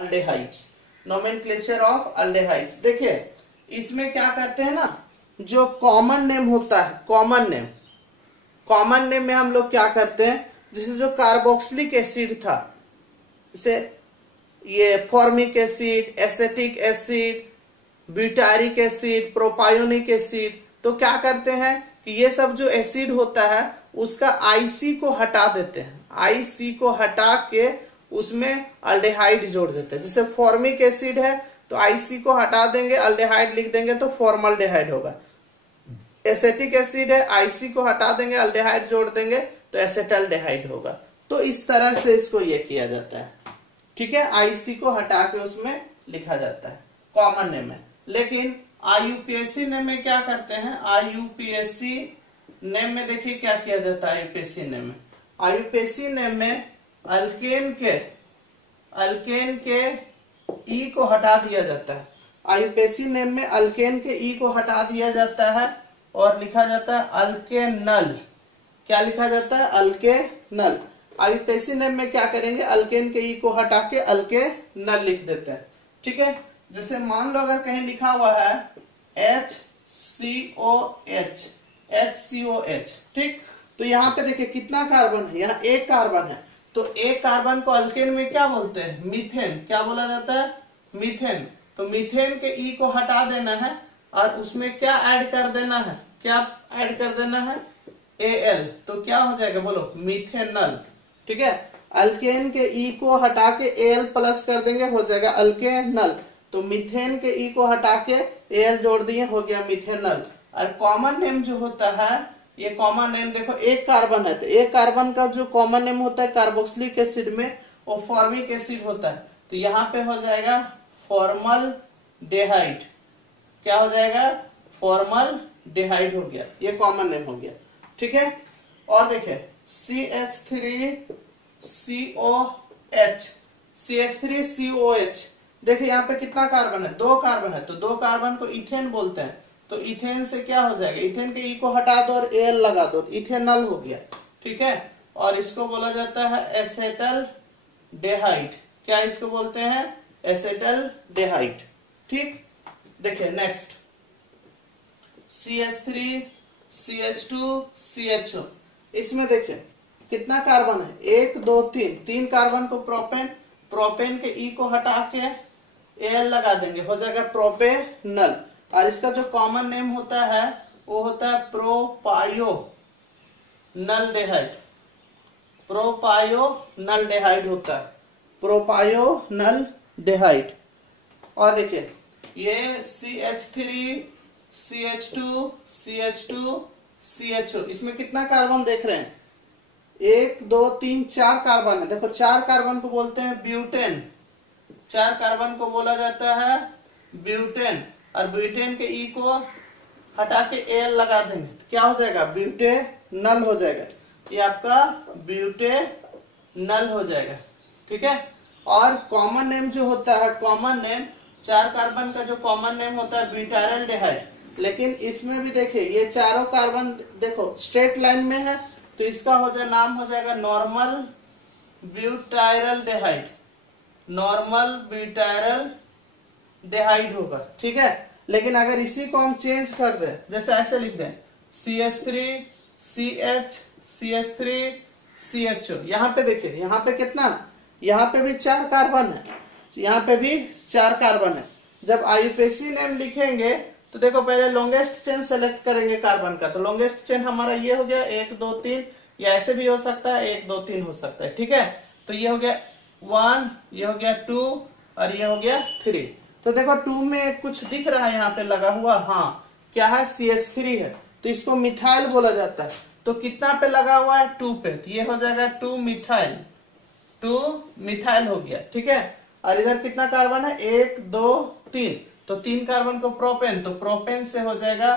अल्डेहाइड्स, nomenclature of अल्डेहाइड्स। देखिए इसमें क्या करते हैं ना, जो कॉमन नेम होता है, कॉमन नेम में हम लोग क्या करते हैं, जैसे जो कार्बोक्सिलिक एसिड था, जैसे ये formic acid, acetic acid, butyric acid, propionic acid, तो क्या करते हैं कि ये सब जो एसिड होता है उसका आईसी को हटा देते हैं, आईसी को हटा के उसमें अल्डेहाइड जोड़ देते हैं। जैसे फॉर्मिक एसिड है तो आईसी को हटा देंगे, अल्डेहाइड लिख देंगे तो फॉर्मल्डेहाइड होगा। एसेटिक एसिड है, आईसी को हटा देंगे, अल्डेहाइड जोड़ देंगे तो एसेटल्डेहाइड होगा। तो इस तरह से इसको ये किया जाता है, ठीक है, आईसी को हटा के उसमें लिखा जाता है, कॉमन नेम है। लेकिन आईयूपीएसी नेम में क्या करते हैं, आईयूपीएसी नेम में देखिए क्या किया जाता है। आईयूपीएसी नेम में, आईयूपीएसी नेम में अल्केन के ई को हटा दिया जाता है। आईयूपीएसी नेम में अल्केन के ई को हटा दिया जाता है और लिखा जाता है अल्केनल। क्या लिखा जाता है, अल्केनल। आईयूपीएसी नेम में क्या करेंगे, अल्केन के ई को हटा के अल्केनल लिख देते हैं, ठीक है। जैसे मान लो अगर कहीं लिखा हुआ है HCOH, ठीक, तो यहाँ पे देखिए कितना कार्बन है, यहाँ एक कार्बन है, तो एक कार्बन को अल्केन में क्या बोलते हैं, मीथेन। क्या बोला जाता है, मीथेन। तो मीथेन के ई को हटा देना है और उसमें क्या ऐड कर देना है, क्या ऐड कर देना है, Al, तो क्या हो जाएगा बोलो, मीथेनल, ठीक है। अल्केन के ई को हटा के Al प्लस कर देंगे, हो जाएगा अल्केनल। तो मीथेन के ई को हटा के Al जोड़ दिए, हो गया मीथेनल। और कॉमन नेम जो होता है, ये कॉमन नेम देखो एक कार्बन है, तो एक कार्बन का जो कॉमन नेम होता है कार्बोक्सिलिक एसिड में वो फॉर्मिक एसिड होता है, तो यहाँ पे हो जाएगा फॉर्मल्डेहाइड। क्या हो जाएगा, फॉर्मल्डेहाइड हो गया, ये कॉमन नेम हो गया, ठीक है। और देखिए CH3COH, देखिए यहाँ पे कितना कार्बन है, दो कार्बन है, तो दो कार्बन को इथेन बोलते हैं। तो इथेन से क्या हो जाएगा, इथेन के ई को हटा दो और Al लगा दो, इथेनॉल हो गया, ठीक है। और इसको बोला जाता है एसेटल्डेहाइड। क्या इसको बोलते हैं, एसेटल्डेहाइड, ठीक। देखिए नेक्स्ट CH3CH2CHO, इसमें देखिए कितना कार्बन है, 1 2 3, तीन कार्बन को प्रोपेन, प्रोपेन के ई को हटा के Al लगा देंगे, हो जाएगा प्रोपेनल। और इसका जो कॉमन नेम होता है वो होता है प्रोपायोनल्डेहाइड, प्रोपायोनल्डेहाइड होता है, प्रोपायोनल्डेहाइड। और देखिए ये CH3CH2CH2CHO, इसमें कितना कार्बन देख रहे हैं, 1 2 3 4 कार्बन है। देखो 4 कार्बन को बोलते हैं ब्यूटेन, 4 कार्बन को बोला जाता है ब्यूटेन। और ब्यूटेन के ई को हटा के Al लगा देंगे तो क्या हो जाएगा, ब्यूटेनल हो जाएगा, ये आपका ब्यूटेनल हो जाएगा, ठीक है। और कॉमन नेम जो होता है, कॉमन नेम 4 कार्बन का जो कॉमन नेम होता है ब्यूटाइलडेहाइड, लेकिन इसमें भी देखिए ये चारों कार्बन देखो स्ट्रेट लाइन में है, तो इसका हो जाए नाम हो जाएगा नॉर्मल ब्यूटाइलडेहाइड, नॉर्मल ब्यूटाइलडेहाइड होगा, ठीक है। लेकिन अगर इसी को हम चेंज कर दें, जैसे ऐसे लिख दें CH3CH3CHO, यहाँ पे देखिए यहाँ पे कितना, यहाँ पे भी 4 कार्बन है, यहाँ पे भी 4 कार्बन है। जब आईयूपीएसी नेम लिखेंगे तो देखो पहले लॉन्गेस्ट चेन सेलेक्ट करेंगे कार्बन का, तो लॉन्गेस्ट चेन हमारा ये हो गया 1 2 3, या ऐसे भी हो सकता है 1 2 3 हो सकता है, ठीक है। तो ये हो गया 1, ये हो गया 2 और ये हो गया 3। तो देखो 2 में कुछ दिख रहा है यहाँ पे लगा हुआ, हाँ क्या है, CH3 है, तो इसको मिथाइल बोला जाता है। तो कितना पे लगा हुआ है, 2 पे, तो ये हो जाएगा 2 मिथाइल, 2 मिथाइल हो गया, ठीक है। और इधर कितना कार्बन है, 1 2 3, तो 3 कार्बन को प्रोपेन, तो प्रोपेन से हो जाएगा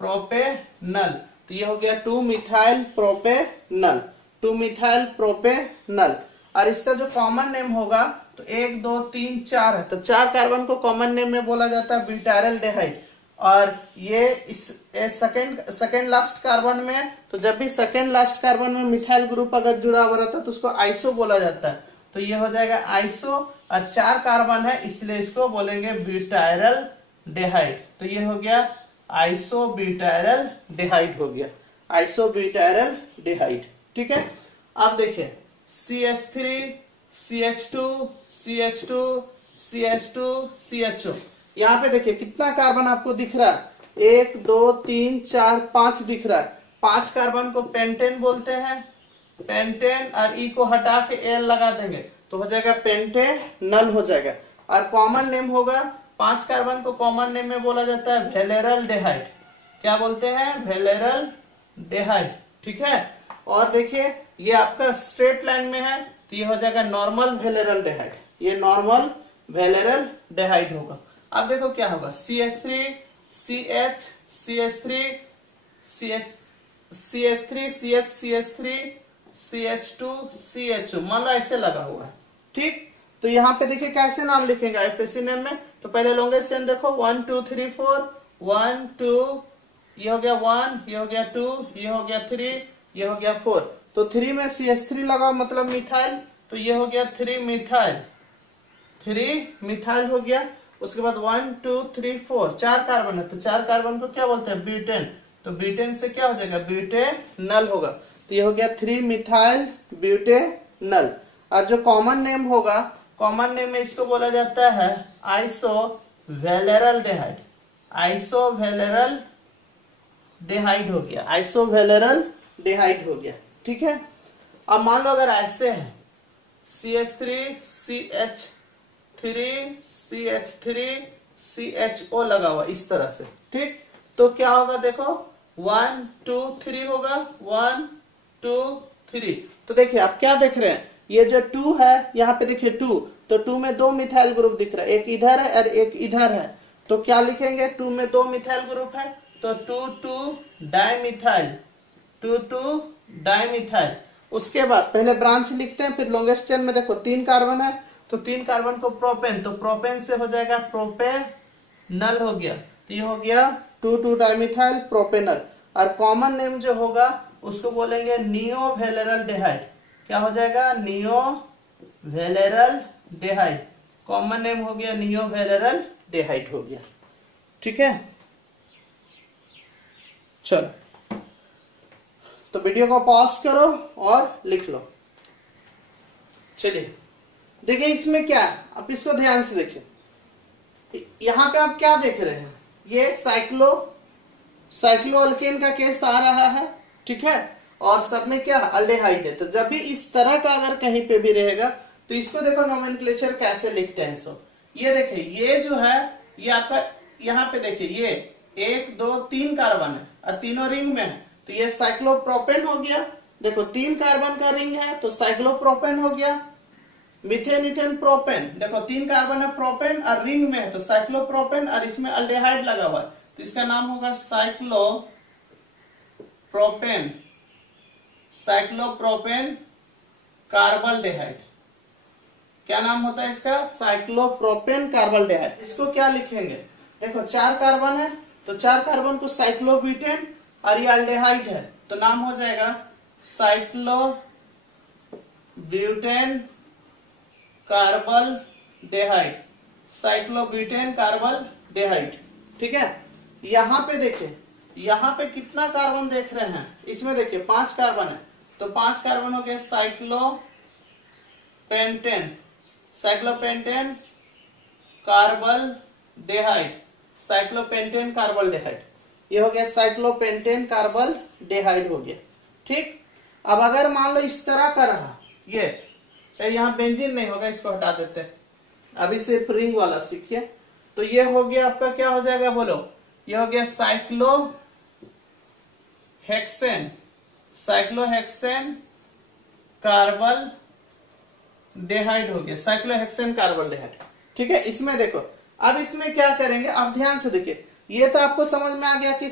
प्रोपेनल, तो ये हो गया 2 मिथाइल प्रोपेनल, 2 मिथाइल प्रोपेनल। और इसका जो कॉमन नेम होगा तो 1 2 3 4 है, तो 4 कार्बन को कॉमन नेम में बोला जाता है ब्यूटाइलडेहाइड। और ये इस सेकेंड लास्ट कार्बन में, तो जब भी सेकेंड लास्ट कार्बन में मिथाइल ग्रुप अगर जुड़ा हुआ रहता है तो उसको आइसो बोला जाता है, तो ये हो जाएगा आइसो। और 4 कार्बन है, इसलिए इसको बोलेंगे ब्यूटायरल डेहाइड। तो ये हो गया आइसोब्यूटायरल डेहाइड हो गया, आइसोब्यूटायरल डेहाइड। ठीक है, अब देखिए CH3 CH2 CH2 CH2 CHO, यहाँ पे देखिए कितना कार्बन आपको दिख रहा है, 1 2 3 4 5 दिख रहा है। 5 कार्बन को पेंटेन बोलते हैं, पेंटेन, और ई को हटा के एल लगा देंगे तो हो जाएगा पेंटेनल हो जाएगा। और कॉमन नेम होगा, 5 कार्बन को कॉमन नेम में बोला जाता है वेलेरल डेहाइड। क्या बोलते हैं? वेलेरल डेहाइड। ठीक है, और देखिए ये आपका स्ट्रेट लाइन में है तो ये हो जाएगा नॉर्मल वेलेरल डेहाइड, ये नॉर्मल वेलेरल डेहाइड होगा। अब देखो क्या होगा, CH3 CH CH3 CH CH3 CH CH3 CH2 CHO, मान लो ऐसे लगा हुआ है। ठीक, तो यहाँ पे देखिए कैसे नाम लिखेंगे आईयूपीएसी नेम में। तो पहले लॉन्गेस्ट चेन देखो 1 2 3 4, 1 2, ये हो गया 1, ये हो गया 2, ये हो गया 3, ये हो गया 4। तो 3 में CH3 लगा मतलब मिथाइल, तो ये हो गया 3 मिथाइल, 3 मिथाइल हो गया। उसके बाद 1 2 3 4, 4 कार्बन है, तो 4 कार्बन को क्या बोलते हैं? ब्यूटेन। तो ब्यूटेन से क्या हो जाएगा? ब्यूटेनल होगा। तो ये हो गया 3 मिथाइल ब्यूटेनल। और जो कॉमन नेम होगा, कॉमन नेम में इसको बोला जाता है आइसोवेलेरल डेहाइड, आइसोवेलेरल डेहाइड हो गया, आइसोवेलेरल डेहाइड हो गया। ठीक है, अब मान लो अगर ऐसे है CH3 CH3 CH3 CHO लगा हुआ इस तरह से। ठीक, तो क्या होगा देखो 1 2 3 होगा, 1 2 3। तो देखिए आप क्या देख रहे हैं, ये जो 2 है यहाँ पे देखिए 2, तो 2 में 2 मिथाइल ग्रुप दिख रहा है, एक इधर है और एक इधर है। तो क्या लिखेंगे? 2 में 2 मिथाइल ग्रुप है तो 2 2 डाइमिथाइल, 2 2 डाइमिथाइल। उसके बाद पहले ब्रांच लिखते हैं, फिर लॉन्गेस्ट चेन में देखो 3 कार्बन है तो 3 कार्बन को प्रोपेन, तो प्रोपेन से हो जाएगा प्रोपेनल हो गया। तो ये हो गया 2 2 डाइमिथाइल प्रोपेनल। और कॉमन नेम जो होगा उसको बोलेंगे नियोवेलेरल डेहाइड। क्या हो जाएगा? नियोवेलेरल डेहाइड। कॉमन नेम हो गया नियोवेलेरल डेहाइड हो गया। ठीक है, चलो तो वीडियो को पॉज करो और लिख लो। चलिए देखिए इसमें क्या है, आप इसको ध्यान से देखिए। यहाँ पे आप क्या देख रहे हैं, ये साइक्लोअल्केन का केस आ रहा है। ठीक है, और सब में क्या अल्डेहाइड है। तो जब भी इस तरह का अगर कहीं पे भी रहेगा तो इसको देखो नोमेनक्लेचर कैसे लिखते हैं। सो ये देखिए, ये जो है ये आपका यहाँ पे देखिए ये 1 2 3 कार्बन है और तीनों रिंग में है, तो ये साइक्लोप्रोपेन हो गया। देखो 3 कार्बन का रिंग है तो साइक्लोप्रोपेन हो गया। मीथेन इथेन प्रोपेन, देखो 3 कार्बन है प्रोपेन और रिंग में है तो साइक्लोप्रोपेन, और इसमें अल्डेहाइड लगा हुआ है तो इसका नाम होगा साइक्लोप्रोपेन, साइक्लोप्रोपेन कार्बल्डेहाइड। क्या नाम होता है इसका? साइक्लोप्रोपेन कार्बल्डेहाइड। इसको क्या लिखेंगे? देखो 4 कार्बन है तो 4 कार्बन को साइक्लोब्यूटेन और ये अल्डेहाइड है तो नाम हो जाएगा साइक्लोब्यूटेन कार्बल्डेहाइड, साइक्लोब्यूटेन कार्बल्डेहाइड। ठीक है, यहाँ पे देखिए, यहाँ पे कितना कार्बन देख रहे हैं, इसमें देखिए 5 कार्बन है तो 5 कार्बन हो गया साइक्लोपेंटेन, साइक्लोपेंटेन कार्बल्डेहाइड, साइक्लोपेंटेन कार्बल्डेहाइड। ये हो गया साइक्लोपेंटेन कार्बल्डेहाइड हो गया। ठीक, अब अगर मान लो इस तरह का रहा, ये यहाँ बेंजीन नहीं होगा, इसको हटा देते हैं, अभी सिर्फ रिंग वाला सीखिए। तो ये हो गया आपका, क्या हो जाएगा बोलो? ये हो गया साइक्लोहेक्सेन, साइक्लोहेक्सेन कार्बल्डेहाइड हो गया, साइक्लोहेक्सेन कार्बल्डेहाइड। ठीक है, इसमें देखो अब इसमें क्या करेंगे, आप ध्यान से देखिए। ये तो आपको समझ में आ गया कि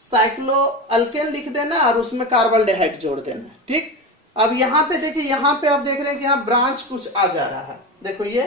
साइक्लोअल्केन लिख देना और उसमें कार्बल्डेहाइड जोड़ देना। ठीक, अब यहाँ पे देखिए, यहाँ पे आप देख रहे हैं कि यहाँ ब्रांच कुछ आ जा रहा है। देखो ये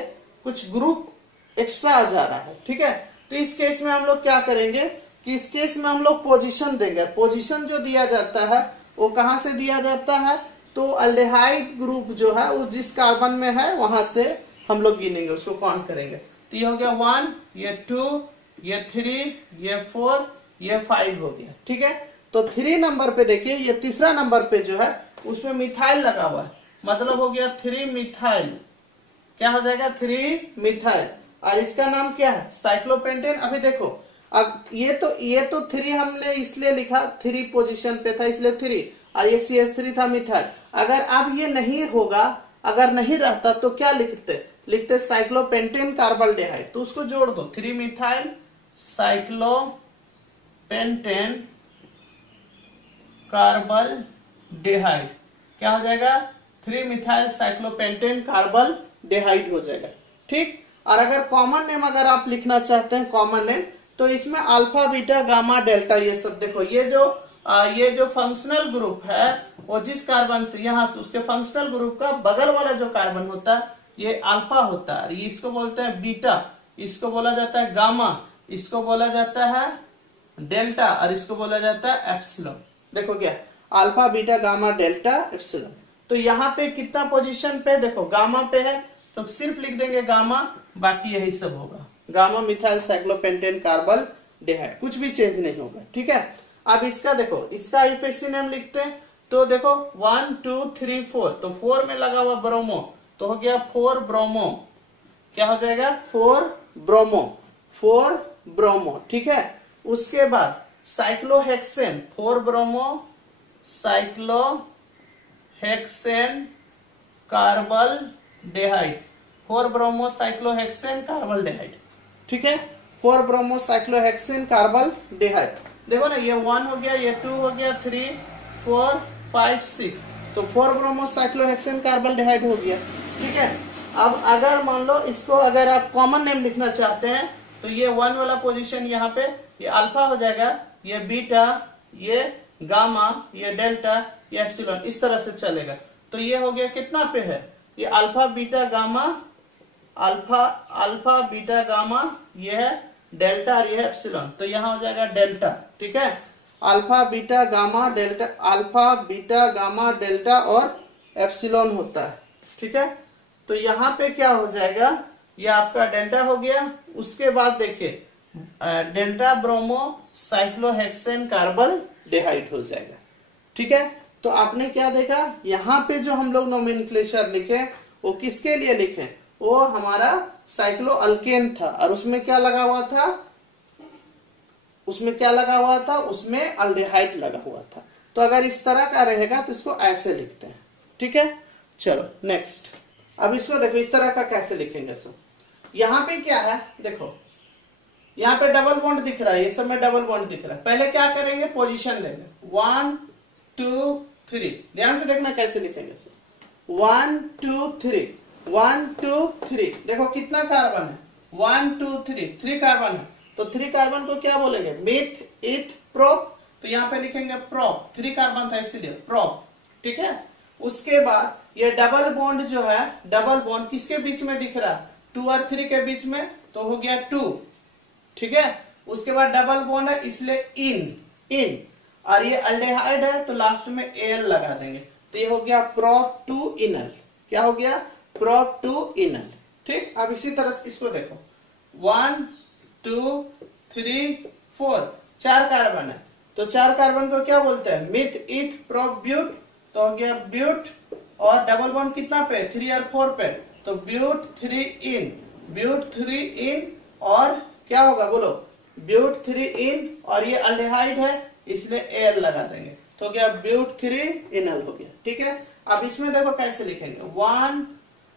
कुछ ग्रुप एक्स्ट्रा आ जा रहा है। ठीक है, तो इस केस में हम लोग क्या करेंगे कि इस केस में हम लोग पोजीशन देंगे। पोजीशन जो दिया जाता है वो कहाँ से दिया जाता है? तो अल्डेहाइड ग्रुप जो है वो जिस कार्बन में है वहां से हम लोग गिनेंगे, उसको काउंट करेंगे। तो ये हो गया 1, ये 2, ये 3, ये 4, ये 5 हो गया। ठीक है, तो 3 नंबर पे देखिए, ये तीसरा नंबर पे जो है उसमें मिथाइल लगा हुआ है, मतलब हो गया 3 मिथाइल। क्या हो जाएगा? 3 मिथाइल। और इसका नाम क्या है? साइक्लोपेंटेन। अभी देखो, अब ये तो 3 हमने इसलिए लिखा, 3 पोजीशन पे था इसलिए 3, और ये CH3 था मिथाइल। अगर अब ये नहीं होगा, अगर नहीं रहता तो क्या लिखते साइक्लोपेंटेन कार्बल्डेहाइड। तो उसको जोड़ दो, 3 मिथाइल साइक्लोपेंटेन कार्बल्डेहाइड। क्या हो जाएगा? 3 मिथाइल साइक्लोपेंटेन कार्बल्डेहाइड हो जाएगा। ठीक, और अगर कॉमन नेम अगर आप लिखना चाहते हैं कॉमन नेम, तो इसमें अल्फा बीटा गामा डेल्टा ये सब देखो, ये जो फंक्शनल ग्रुप है वो जिस कार्बन से यहाँ से उसके फंक्शनल ग्रुप का बगल वाला जो कार्बन होता है ये अल्फा होता है, ये इसको बोलते हैं बीटा, इसको बोला जाता है गामा, इसको बोला जाता है डेल्टा, और इसको बोला जाता है एप्सिलॉन। देखो क्या, alpha beta gamma delta epsilon. तो यहाँ पे कितना पोजीशन पे देखो गामा पे है, तो सिर्फ लिख देंगे गामा, बाकी यही सब होगा, गामा मिथाइल साइक्लोपेंटेन कार्बल्डेहाइड, कुछ भी चेंज नहीं होगा। ठीक है, अब इसका देखो, इसका आईयूपीएसी नेम लिखते हैं। तो देखो 1 2 3 4, तो 4 में लगा हुआ ब्रोमो, तो हो गया 4 ब्रोमो। क्या हो जाएगा? 4 ब्रोमो। ठीक है, उसके बाद cyclohexane, 4 bromo cyclohexane carbaldehyde, 4 bromo cyclohexane carbaldehyde. ठीक है, 4 ब्रोमो साइक्लोहेक्सेन कार्बल्डेहाइड। देखो ना, ये 1 हो गया, ये 2 हो गया, 3 4 5 6, तो 4 ब्रोमो साइक्लोहेक्सेन कार्बल्डेहाइड हो गया। ठीक है, अब अगर मान लो इसको अगर आप कॉमन नेम लिखना चाहते हैं, तो ये 1 वाला पोजीशन यहाँ पे ये अल्फा हो जाएगा, ये बीटा, ये गामा, ये डेल्टा, ये एप्सिलॉन, इस तरह से चलेगा। तो ये हो गया कितना पे है? ये alpha beta gamma, alpha beta gamma, ये है डेल्टा, और ये है एप्सिलॉन, तो यहाँ हो जाएगा डेल्टा। ठीक है, alpha beta gamma delta, alpha beta gamma delta और एप्सिलॉन होता है। ठीक है, तो यहाँ पे क्या हो जाएगा? ये आपका डेल्टा हो गया। उसके बाद देखिए डेल्टा ब्रोमो साइक्लोहेक्सेन कार्बल्डेहाइड हो जाएगा। ठीक है, तो आपने क्या देखा, यहाँ पे जो हम लोग नोमेनक्लेचर लिखे वो किसके लिए लिखे? वो हमारा साइक्लोअल्केन था, और उसमें क्या लगा हुआ था? उसमें अल्डेहाइड लगा हुआ था। तो अगर इस तरह का रहेगा तो इसको ऐसे लिखते हैं। ठीक है, चलो नेक्स्ट। अब इसको देखो, इस तरह का कैसे लिखेंगे सब। यहाँ पे क्या है देखो, यहाँ पे डबल बॉन्ड दिख रहा है, ये सब में डबल बॉन्ड दिख रहा है। पहले क्या करेंगे? पोजीशन लेंगे, 1 2 3, ध्यान से देखना कैसे लिखेंगे सब। 1 2 3, 1 2 3, देखो कितना कार्बन है? 1 2 3, 3 कार्बन है। तो 3 कार्बन को क्या बोलेंगे? मिथ इथ प्रोप, तो यहाँ पे लिखेंगे प्रोप, 3 कार्बन था इसीलिए प्रोप। ठीक है, उसके बाद ये डबल बॉन्ड जो है, डबल बॉन्ड किसके बीच में दिख रहा है? 2 और 3 के बीच में, तो हो गया 2। ठीक है, उसके बाद डबल बॉन्ड है इसलिए इन, और ये अल्डेहाइड है तो लास्ट में एल लगा देंगे, तो ये हो गया प्रोप 2 इनल। क्या हो गया? प्रोप 2 इनल। ठीक, अब इसी तरह से इसको देखो, 1 2 3 4, 4 कार्बन है, तो 4 कार्बन को क्या बोलते हैं? मिथ इथ प्रोप ब्यूट, तो हो गया ब्यूट, और डबल बॉन्ड कितना पे? 3 और 4 पे, तो ब्यूट 3 इन, और क्या होगा बोलो? ब्यूट 3 इन, और ये अल्डेहाइड है इसलिए एल लगा देंगे, तो हो गया ब्यूट 3 इनल हो गया। ठीक है, अब इसमें देखो कैसे लिखेंगे, 1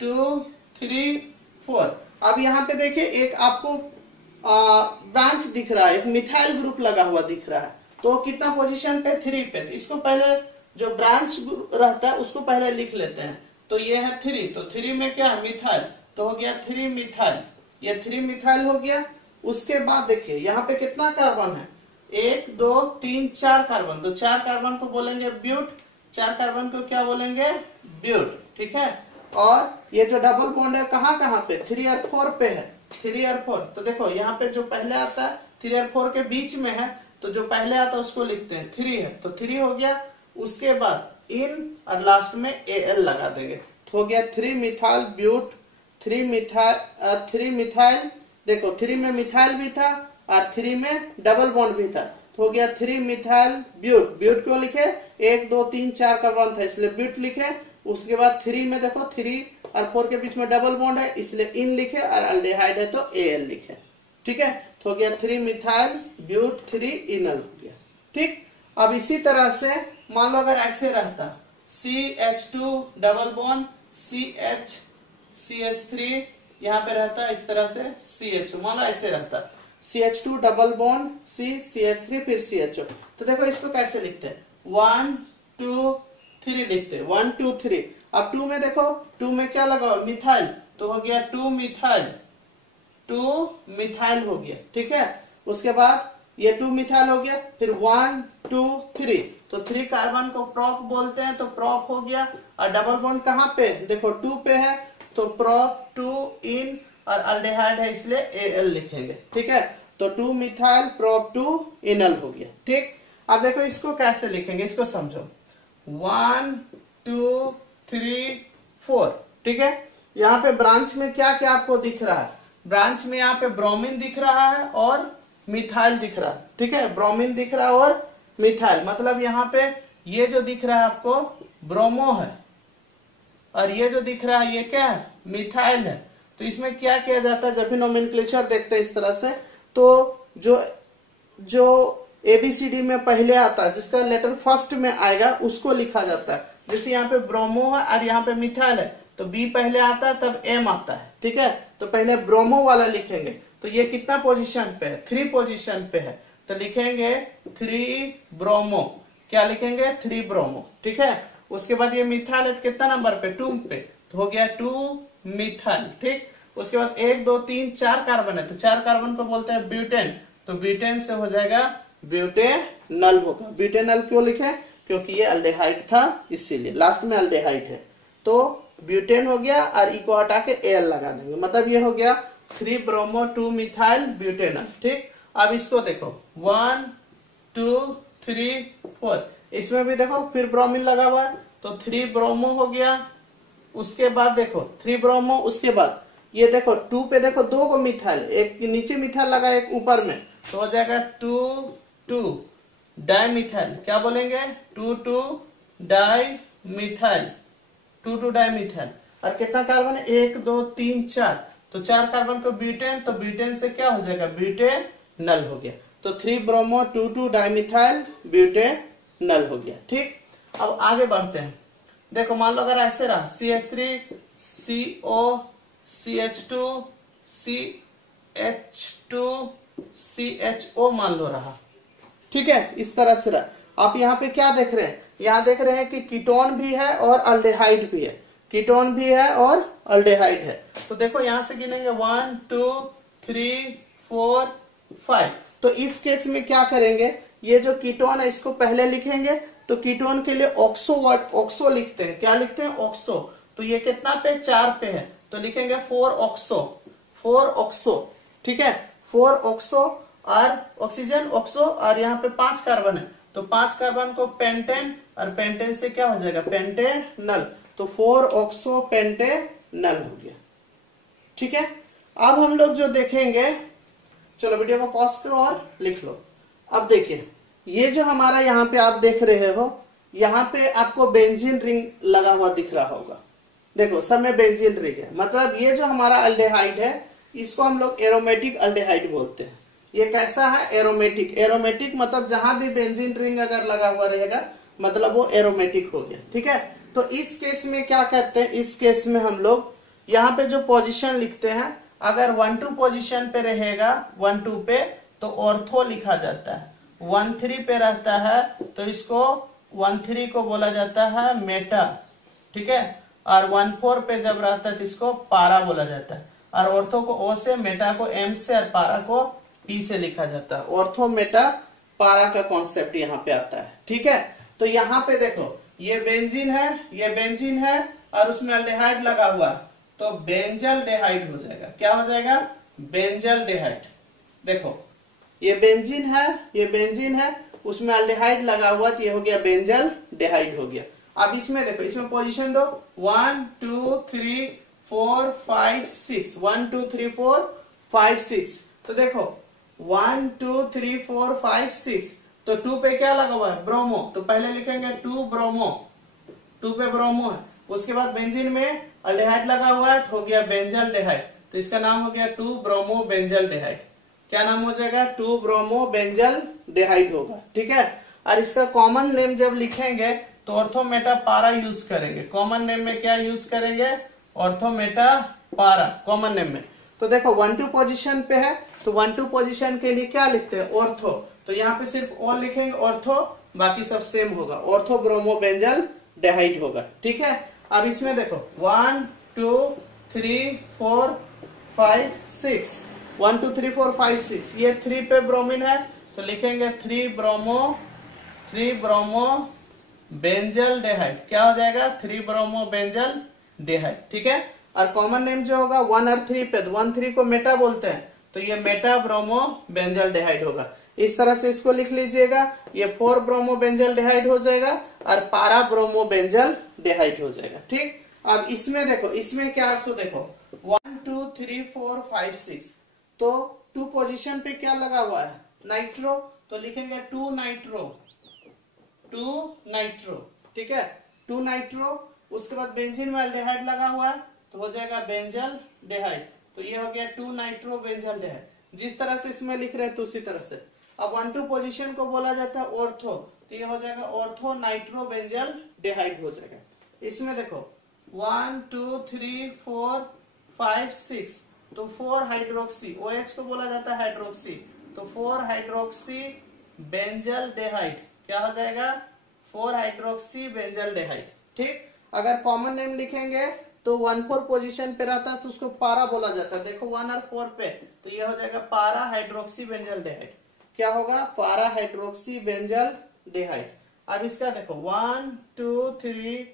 2 3 4। अब यहाँ पे देखिए एक आपको ब्रांच दिख रहा है, एक मिथाइल ग्रुप लगा हुआ दिख रहा है, तो कितना पोजीशन पे? 3 पे। तो इसको पहले जो ब्रांच रहता है उसको पहले लिख लेते हैं, तो ये है 3, तो 3 में क्या है? मिथाइल, तो हो गया 3 मिथाइल, ये 3 मिथाइल हो गया। उसके बाद देखिए यहाँ पे कितना कार्बन है? 1 2 3 4 कार्बन, तो 4 कार्बन को बोलेंगे ब्यूट, 4 कार्बन को क्या बोलेंगे? ब्यूट। ठीक है, और ये जो डबल बॉन्ड है कहाँ पे? 3 और 4 पे है, 3 और 4, तो देखो यहाँ पे जो पहले आता है 3 और 4 के बीच में है, तो जो पहले आता है उसको लिखते हैं 3 है, तो 3 हो गया। उसके बाद इन, और लास्ट में एल लगा देंगे, तो हो गया 3 मिथाइल ब्यूट थ्री मिथाइल, देखो 3 में मिथाइल भी था और 3 में डबल बॉन्ड भी था, तो हो गया 3 मिथाइल ब्यूट। ब्यूट क्यों लिखे, 1 2 3 4 का बॉन्ड था इसलिए ब्यूट लिखे। उसके बाद 3 में देखो 3 और 4 के बीच में डबल बॉन्ड है इसलिए इन लिखे, और अल्डेहाइड है तो Al लिखे। ठीक है, तो हो गया 3 मिथाइल ब्यूट 3 इनल हो गया। ठीक, अब इसी तरह से मान लो अगर ऐसे रहता CH2 डबल बॉन्ड CH3 यहाँ पे रहता इस तरह से CHO, मान लो ऐसे रहता CH2 डबल बॉन्ड CH3 फिर CHO। तो देखो इसको कैसे लिखते हैं, 1 2 3 लिखते हैं, 1 2 3। अब 2 में देखो, 2 में क्या लगा मिथाइल, तो हो गया 2 मिथाइल हो गया। ठीक है, उसके बाद ये 2 मिथाइल हो गया, फिर 1 2 3, तो 3 कार्बन को प्रोप बोलते हैं, तो प्रोप हो गया। और डबल बॉन्ड कहाँ पे, देखो 2 पे है, तो प्रोप 2 इन, और अल्डेहाइड है इसलिए Al लिखेंगे। ठीक है, तो 2 मिथाइल प्रोप 2 इनल हो गया। ठीक, अब देखो इसको कैसे लिखेंगे, इसको समझो, 1 2 3 4। ठीक है, यहाँ पे ब्रांच में क्या क्या आपको दिख रहा है, ब्रांच में यहाँ पे ब्रोमीन दिख रहा है और मिथाइल दिख रहा है। ठीक है, ब्रोमीन दिख रहा है और मिथाइल, मतलब यहाँ पे ये जो दिख रहा है आपको ब्रोमो है, और ये जो दिख रहा है ये क्या है, मिथाइल है। तो इसमें क्या किया जाता है, जब भी नोमेनक्लेचर देखते हैं इस तरह से, तो जो ABCD में पहले आता है, जिसका लेटर फर्स्ट में आएगा उसको लिखा जाता है। जैसे यहाँ पे ब्रोमो है और यहाँ पे मिथाइल है, तो B पहले आता है तब M आता है। ठीक है, तो पहले ब्रोमो वाला लिखेंगे, तो ये कितना पोजीशन पे है, 3 पोजीशन पे है, तो लिखेंगे 3 ब्रोमो। क्या लिखेंगे, 3 ब्रोमो। ठीक है, उसके बाद ये मिथाइल है कितना नंबर पे, 2 पे, तो हो गया 2 मिथाइल। ठीक, उसके बाद 1 2 3 4 कार्बन है, तो 4 कार्बन को बोलते हैं ब्यूटेन, तो ब्यूटेन से हो जाएगा ब्यूटेनल होगा। ब्यूटेनल क्यों लिखे, क्योंकि ये अल्डेहाइड था इसीलिए, लास्ट में अल्डेहाइड है, तो ब्यूटेन हो गया, और ई को हटा के Al लगा देंगे, मतलब ये हो गया 3 ब्रोमो 2 मिथाइल ब्यूटेनल। ठीक, अब इसको देखो 1 2 3 4, इसमें भी देखो फिर ब्रोमीन लगा हुआ है, तो 3 ब्रोमो हो गया। उसके बाद देखो 3 ब्रोमो, उसके बाद ये देखो 2 पे देखो 2 को मिथाइल, एक नीचे मिथाइल लगा एक ऊपर में, तो हो जाएगा 2 2 डाइमिथाइल। क्या बोलेंगे, 2 2 डाइमिथाइल, 2 2 डाइमिथाइल। और कितना कार्बन है, 1 2 3 4, तो 4 कार्बन को ब्यूटेन, तो ब्यूटेन से क्या हो जाएगा, ब्यूटेनल हो गया। तो 3 ब्रोमो 2 2 डाइमिथाइल ब्यूटेनल हो गया। ठीक, अब आगे बढ़ते हैं। देखो मान लो अगर ऐसे रहा CH3 CO CH2 CH2 CHO मान लो रहा। ठीक है, इस तरह से रहा। आप यहाँ पे क्या देख रहे हैं, यहाँ देख रहे हैं कि कीटोन भी है और अल्डेहाइड भी है, कीटोन भी है और अल्डेहाइड है। तो देखो यहाँ से गिनेंगे 1 2 3 4 5। तो इस केस में क्या करेंगे, ये जो कीटोन है इसको पहले लिखेंगे, तो कीटोन के लिए ऑक्सो वर्ड, ऑक्सो लिखते हैं। क्या लिखते हैं, ऑक्सो। तो ये कितना पे, 4 पे है, तो लिखेंगे 4 ऑक्सो, 4 ऑक्सो। ठीक है, 4 ऑक्सो, और ऑक्सीजन ऑक्सो, और यहाँ पे 5 कार्बन है, तो 5 कार्बन को पेंटेन, और पेंटेन से क्या हो जाएगा, पेंटेनल, तो 4 ऑक्सो पेंटेनल हो गया। ठीक है, अब हम लोग जो देखेंगे, चलो वीडियो को पॉज करो और लिख लो। अब देखिए ये जो हमारा यहाँ पे आप देख रहे हो, यहाँ पे आपको बेंजीन रिंग लगा हुआ दिख रहा होगा। देखो सब में बेंजीन रिंग है, मतलब ये जो हमारा अल्डेहाइड है इसको हम लोग एरोमेटिक अल्डेहाइड बोलते हैं। ये कैसा है, एरोमेटिक। एरोमेटिक मतलब जहां भी बेंजीन रिंग अगर लगा हुआ रहेगा मतलब वो एरोमेटिक हो गया। ठीक है, तो इस केस में क्या करते हैं, इस केस में हम लोग यहाँ पे जो पोजीशन लिखते हैं, अगर 1 2 पोजीशन पे रहेगा 1 2 पे तो ऑर्थो लिखा जाता है, 1 3 पे रहता है तो इसको 1 3 को बोला जाता है मेटा। ठीक है, और 1 4 पे जब रहता है तो इसको पारा बोला जाता है, और ऑर्थो को O से, मेटा को M से, और पारा को P से लिखा जाता है। ऑर्थो मेटा पारा का कॉन्सेप्ट यहाँ पे आता है। ठीक है, तो यहाँ पे देखो ये बेंजीन है, ये बेंजीन है, और उसमें अल्डेहाइड लगा हुआ है, तो बेंजल डेहाइड हो जाएगा। क्या हो जाएगा, बेंजल डेहाइड। देखो ये बेंजीन है, ये बेंजीन है, उसमें अल्डेहाइड लगा हुआ, तो ये हो गया बेंजल डेहाइड हो गया। अब इसमें देखो, इसमें पोजीशन दो 1 2 3 4 5 6 1 2 3 4 5 6। तो देखो 1 2 3 4 5 6, तो 2 पे क्या लगा हुआ है? ब्रोमो। तो पहले लिखेंगे 2 ब्रोमो, 2 पे ब्रोमो है। उसके बाद बेंजीन में अल्डेहाइड लगा हुआ है, तो हो गया बेंजल डेहाइड। तो इसका नाम हो गया 2 ब्रोमो बेंजल डेहाइड। क्या नाम हो जाएगा? 2 ब्रोमो बेंजल डेहाइड होगा। ठीक है। और इसका कॉमन नेम जब लिखेंगे तो ऑर्थोमेटा पारा यूज करेंगे। कॉमन नेम में क्या यूज करेंगे? ऑर्थोमेटा पारा कॉमन नेम में। तो देखो 1-2 पोजीशन पे है, तो 1-2 पोजीशन के लिए क्या लिखते हैं? ऑर्थो। तो यहाँ पे सिर्फ ओ लिखेंगे ऑर्थो, बाकी सब सेम होगा, ऑर्थो ब्रोमो बेंजल डेहाइड होगा। ठीक है। अब इसमें देखो 1 2 3 4 5 6, 1 2 3 4 5 6, ये 3 पे ब्रोमीन है, तो लिखेंगे 3 ब्रोमो बेंजल डेहाइड। क्या हो जाएगा? 3 ब्रोमो बेंजल डेहाइड। ठीक है। और कॉमन नेम जो होगा 1 और 3 पे, 1 3 को मेटा बोलते हैं, तो ये मेटा ब्रोमो बेंजल डेहाइड होगा। इस तरह से इसको लिख लीजिएगा। ये 4 ब्रोमो बेंजल डेहाइड हो जाएगा और पारा ब्रोमो बेंजल डेहाइड हो जाएगा। ठीक। अब इसमें देखो, इसमें क्या है? देखो 1 2 3 4 5 6, तो 2 पोजीशन पे क्या लगा हुआ है? नाइट्रो। तो लिखेंगे 2 नाइट्रो। ठीक है। 2 नाइट्रो। उसके बाद बेंजीन में अल्डेहाइड लगा हुआ है, तो हो जाएगा बेंजल डेहाइड। तो ये हो गया 2 नाइट्रो बेंजल डेहाइड। जिस तरह से इसमें लिख रहे हैं तो उसी तरह से। अब 1-2 पोजीशन को बोला जाता है ऑर्थो, तो ये हो जाएगा ऑर्थो नाइट्रो बेंजल डेहाइड हो जाएगा। इसमें देखो 1 2 3 4 5 6, तो 4 हाइड्रोक्सी, OH को बोला जाता है हाइड्रोक्सी, तो 4 हाइड्रोक्सी बेंजल डेहाइड। क्या हो जाएगा? 4 हाइड्रोक्सी बेंजल डेहाइड। ठीक। अगर कॉमन नेम लिखेंगे तो 1-4 पोजीशन पे रहता है, तो उसको पारा बोला जाता है। देखो 1 और 4 पे, तो ये हो जाएगा पारा हाइड्रोक्सी बेंजल डेहाइड। क्या होगा? पारा हाइड्रोक्सी बेंजल डेहाइड। अब इसका देखो 1 2 3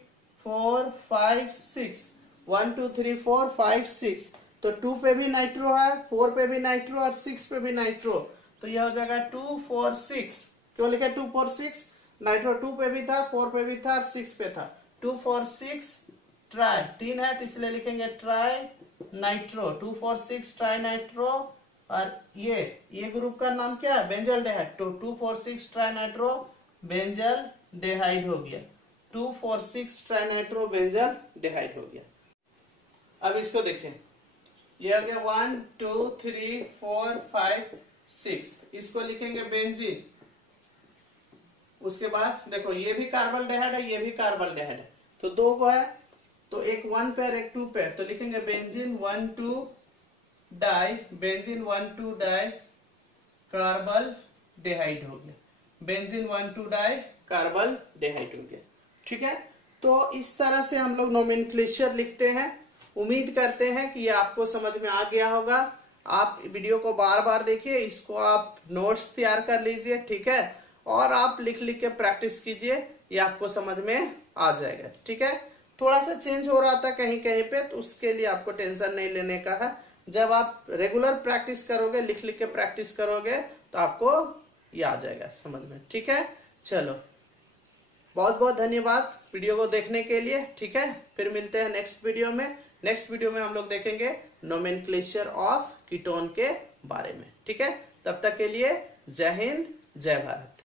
4 5 6, 1 2 3 4 5 6, तो 2 पे भी नाइट्रो है, 4 पे भी नाइट्रो और 6 पे भी नाइट्रो, तो यह हो जाएगा 2 4 6। क्यों लिखा 2 4 6? नाइट्रो 2 पे भी था, 4 पे भी था और 6 पे था। 2 4 6 ट्राई, 3 है तो इसलिए लिखेंगे ट्राई नाइट्रो, 2 4 6 ट्राई नाइट्रो। और ये ग्रुप का नाम क्या है? बेंजल डेहाइड। तो 2 4 6 ट्राई नाइट्रो बेंजल डेहाइड हो गया। 2 4 6 ट्राई नाइट्रो बेंजल डेहाइड हो गया। अब इसको देखें, ये हो गया 1 2 3 4 5 6, इसको लिखेंगे बेंजीन। उसके बाद देखो ये भी कार्बन डेहाइड है, ये भी कार्बन डेहाइड है, तो 2 को है, तो एक 1 पे और एक 2 पे, तो लिखेंगे benzene 1 2 di, benzene 1 2 di carbaldehyde हो गया। बेंजीन 1 2 डाई कार्बन डेहाइड हो गया। ठीक है। तो इस तरह से हम लोग नोमेनक्लेचर लिखते हैं। उम्मीद करते हैं कि ये आपको समझ में आ गया होगा। आप वीडियो को बार बार देखिए, इसको आप नोट्स तैयार कर लीजिए। ठीक है। और आप लिख लिख के प्रैक्टिस कीजिए, ये आपको समझ में आ जाएगा। ठीक है। थोड़ा सा चेंज हो रहा था कहीं कहीं पे, तो उसके लिए आपको टेंशन नहीं लेने का है। जब आप रेगुलर प्रैक्टिस करोगे, लिख लिख के प्रैक्टिस करोगे, तो आपको ये आ जाएगा समझ में। ठीक है। चलो, बहुत बहुत धन्यवाद वीडियो को देखने के लिए। ठीक है। फिर मिलते हैं नेक्स्ट वीडियो में। नेक्स्ट वीडियो में हम लोग देखेंगे नोमेनक्लेचर ऑफ कीटोन के बारे में। ठीक है। तब तक के लिए जय हिंद, जय भारत।